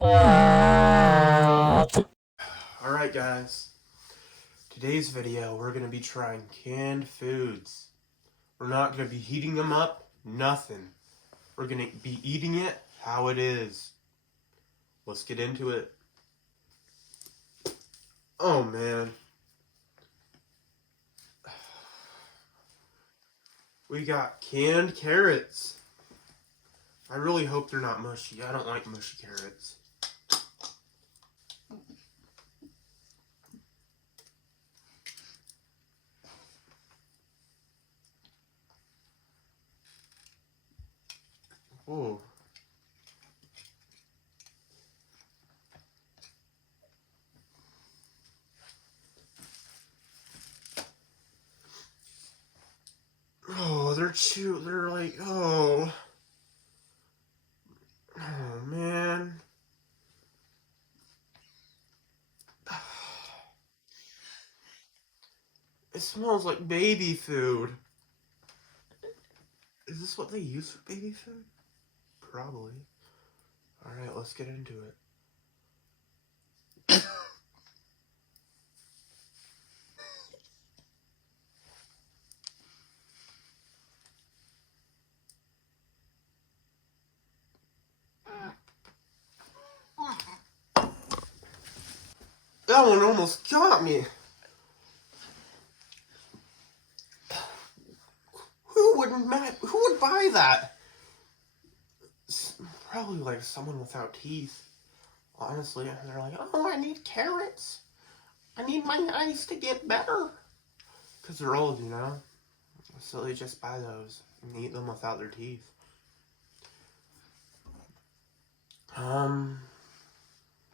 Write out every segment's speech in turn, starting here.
Alright guys, today's video we're going to be trying canned foods. We're not going to be heating them up, nothing. We're going to be eating it how it is. Let's get into it. Oh man. We got canned carrots. I really hope they're not mushy. I don't like mushy carrots. Oh. Oh, they're like, oh. Oh, man. It smells like baby food. Is this what they use for baby food? Probably. Alright, let's get into it. That one almost got me. Who would buy that? It's probably like someone without teeth. Honestly, they're like, oh, I need carrots. I need my eyes to get better. Because they're old, you know? So they just buy those and eat them without their teeth.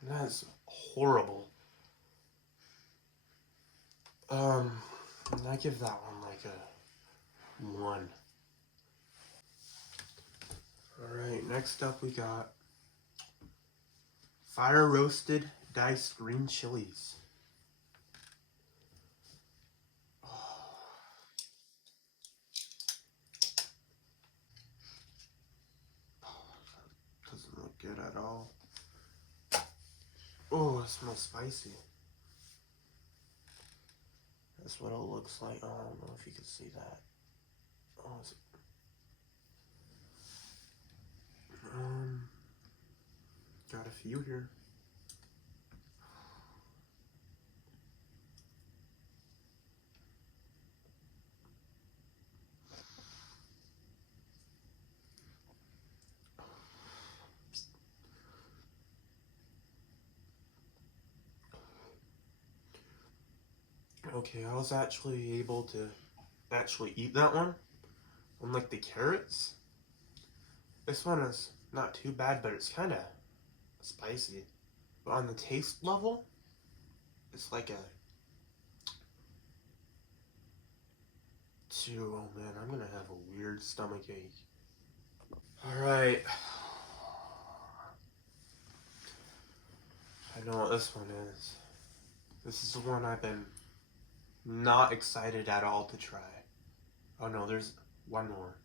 That's horrible. I give that one like a 1. Alright, next up we got fire roasted diced green chilies. Doesn't look good at all. Oh, it smells spicy. That's what it looks like. Oh, I don't know if you can see that. Oh, is it? Got a few here. Okay, I was actually able to eat that one. Unlike the carrots, this one is not too bad, but it's kind of spicy. But on the taste level, it's like a 2. Oh man, I'm gonna have a weird stomach ache. Alright. I know what this one is. This is the one I've been not excited at all to try. Oh no, there's one more.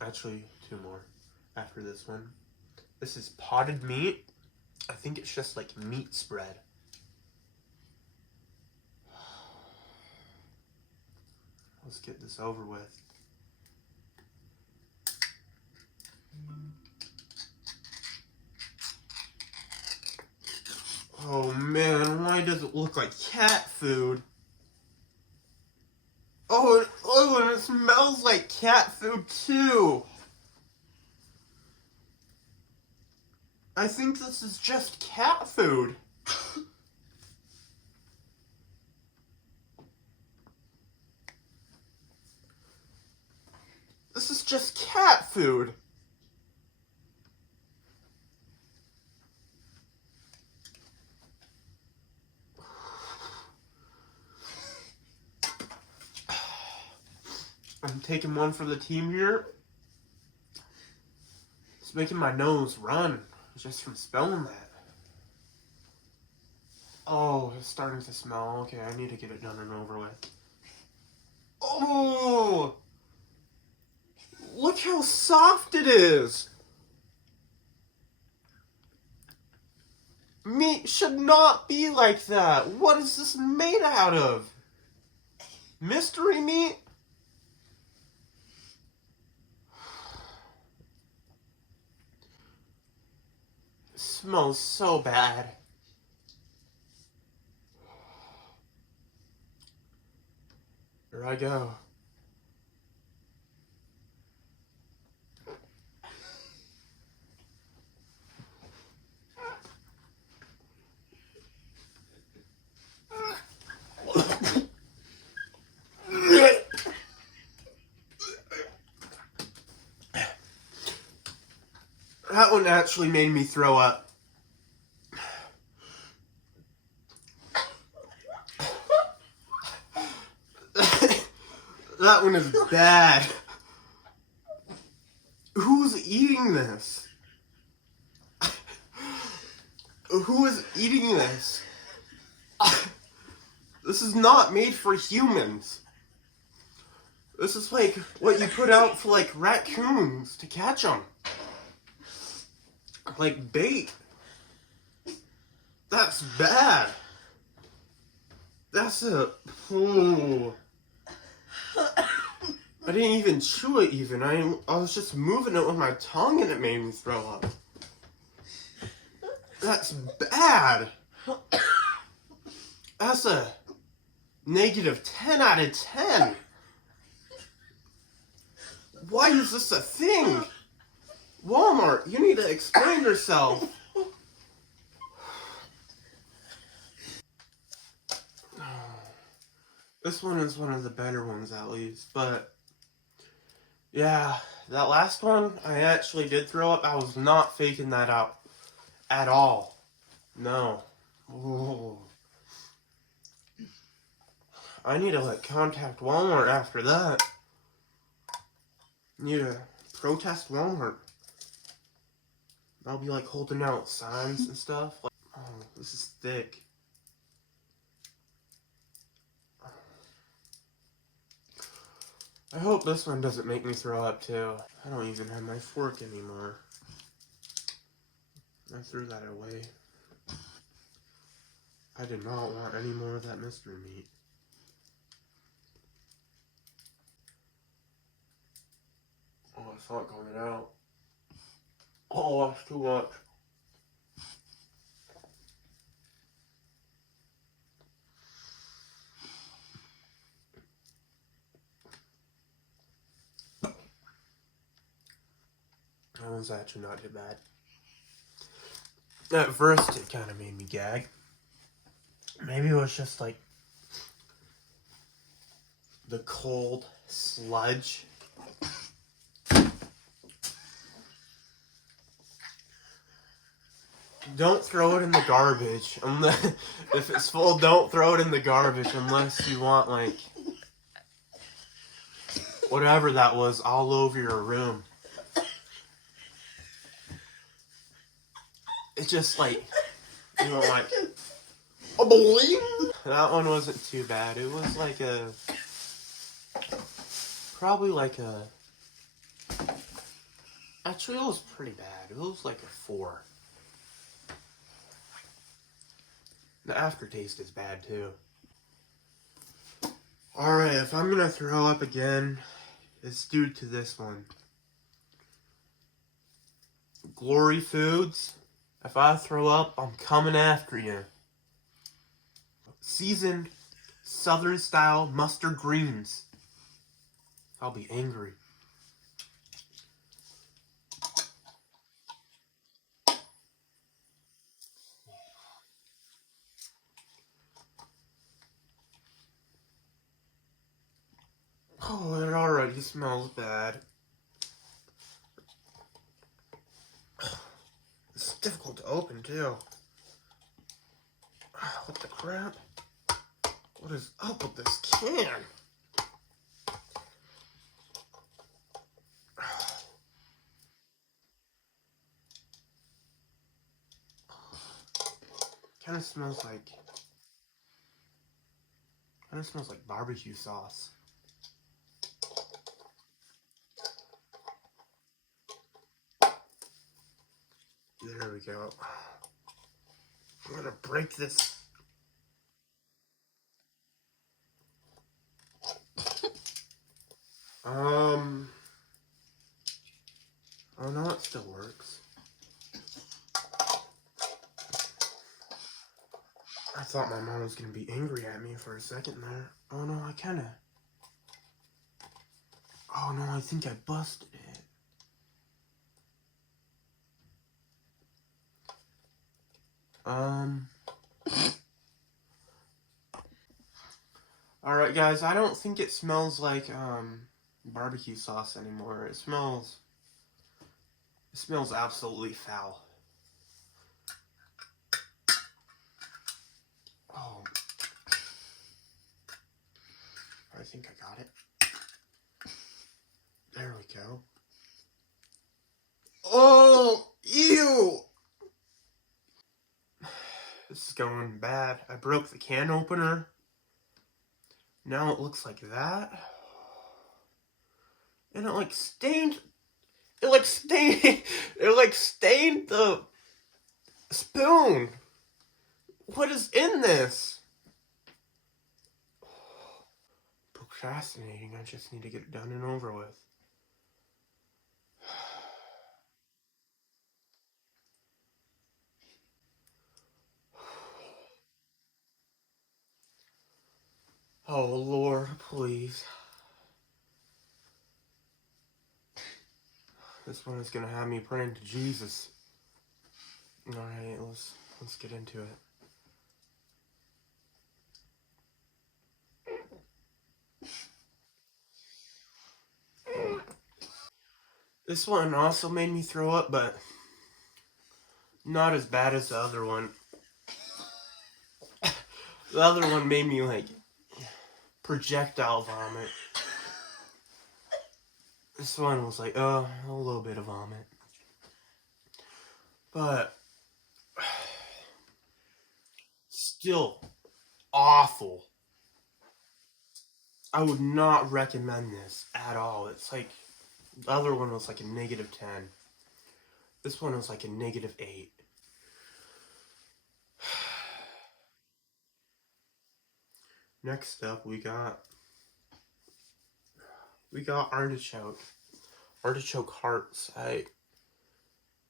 Actually, 2 more after this one. This is potted meat. I think it's just like meat spread. Let's get this over with. Oh man, why does it look like cat food? Oh, and it smells like cat food too. I think this is just cat food. This is just cat food. I'm taking one for the team here. It's making my nose run just from smelling that. Oh, it's starting to smell. Okay, I need to get it done and over with. Oh! Look how soft it is! Meat should not be like that. What is this made out of? Mystery meat? It smells so bad. Here I go. That one actually made me throw up. That one is bad. Who's eating this? Who is eating this? This is not made for humans. This is like what you put out for like raccoons to catch them. Like bait. That's bad. That's a... Ooh. I didn't even chew it even. I was just moving it with my tongue and it made me throw up. That's bad. That's a -10 out of 10. Why is this a thing? Walmart, you need to explain yourself. This one is one of the better ones at least, but yeah, that last one, I actually did throw up. I was not faking that out at all. No. Ooh. I need to contact Walmart after that. Need to protest Walmart. I'll be holding out signs and stuff. Oh, this is thick. I hope this one doesn't make me throw up too. I don't even have my fork anymore. I threw that away. I did not want any more of that mystery meat. Oh, it's not coming out. Oh, that's too much. That one's actually not too bad. At first, it kind of made me gag. Maybe it was just the cold sludge. Don't throw it in the garbage. If it's full, don't throw it in the garbage unless you want whatever that was all over your room. It's just oh boy. That one wasn't too bad. It was probably actually it was pretty bad. It was a 4. The aftertaste is bad too. Alright, if I'm gonna throw up again, it's due to this one. Glory Foods. If I throw up, I'm coming after you. Seasoned Southern style mustard greens. I'll be angry. Oh, it already smells bad. It's difficult to open too. What the crap? What is up with this can? Kind of smells like barbecue sauce. There we go. I'm gonna break this. Oh no, it still works. I thought my mom was gonna be angry at me for a second there. Oh no, I kinda. Oh no, I think I busted it. Alright guys, I don't think it smells like, barbecue sauce anymore. It smells absolutely foul. Oh. I think I got it. There we go. Oh, ew! This is going bad. I broke the can opener. Now it looks like that. And it like stained the spoon. What is in this? Procrastinating. I just need to get it done and over with. Oh Lord, please. This one is gonna have me praying to Jesus. Alright, let's get into it. This one also made me throw up, but not as bad as the other one. The other one made me like projectile vomit. This one was like, a little bit of vomit. But still awful. I would not recommend this at all. It's like, the other one was like a -10. This one was like a -8. Next up, we got artichoke. Artichoke hearts.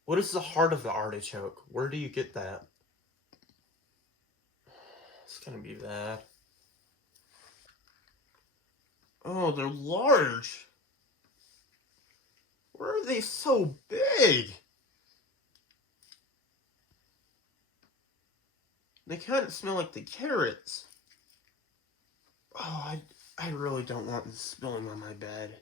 What is the heart of the artichoke? Where do you get that? It's gonna be bad. Oh, they're large. Where are they so big? They kind of smell like the carrots. Oh, I really don't want this spilling on my bed.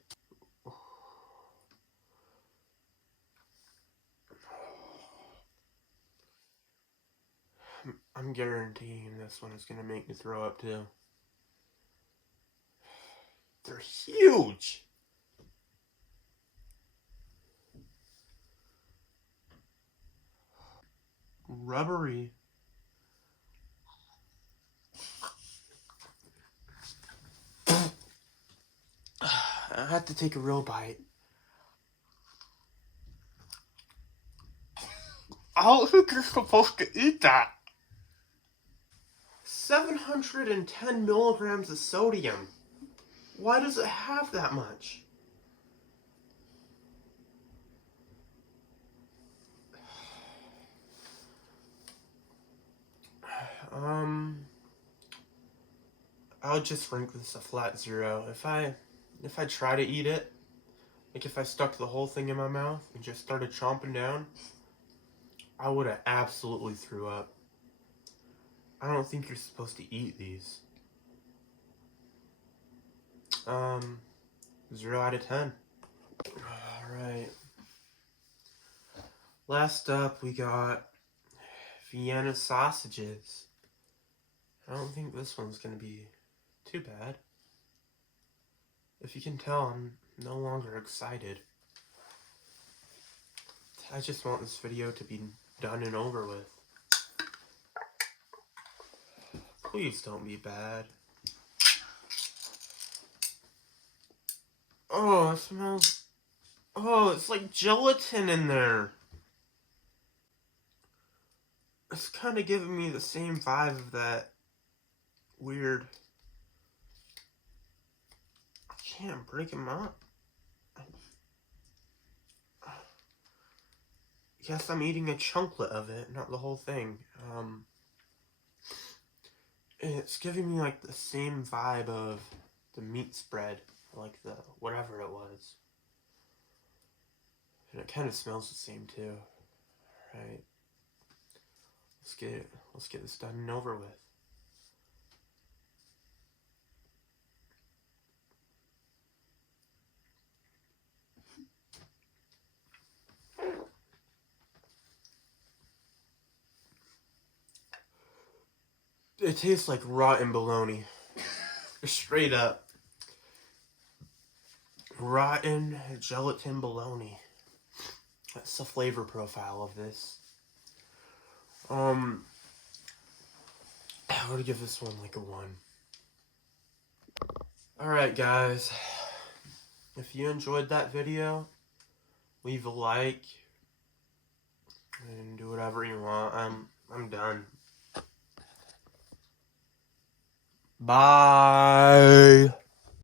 I'm guaranteeing this one is gonna make me throw up too. They're huge! Rubbery. I have to take a real bite. I don't think you're supposed to eat that. 710 milligrams of sodium. Why does it have that much? I'll just rank this a flat 0. If I try to eat it, like if I stuck the whole thing in my mouth and just started chomping down, I would have absolutely threw up. I don't think you're supposed to eat these. 0 out of 10. Alright. Last up, we got Vienna sausages. I don't think this one's gonna be too bad. If you can tell, I'm no longer excited. I just want this video to be done and over with. Please don't be bad. Oh, it smells... Oh, it's like gelatin in there. It's kind of giving me the same vibe of that weird... I can't break them up. Yes, I'm eating a chunklet of it, not the whole thing. It's giving me like the same vibe of the meat spread, like the whatever it was. And it kind of smells the same too. Right. Let's get this done and over with. It tastes like rotten bologna. Straight up. Rotten gelatin bologna. That's the flavor profile of this. I would give this one like a 1. Alright guys. If you enjoyed that video, leave a like. And do whatever you want. I'm done. Bye.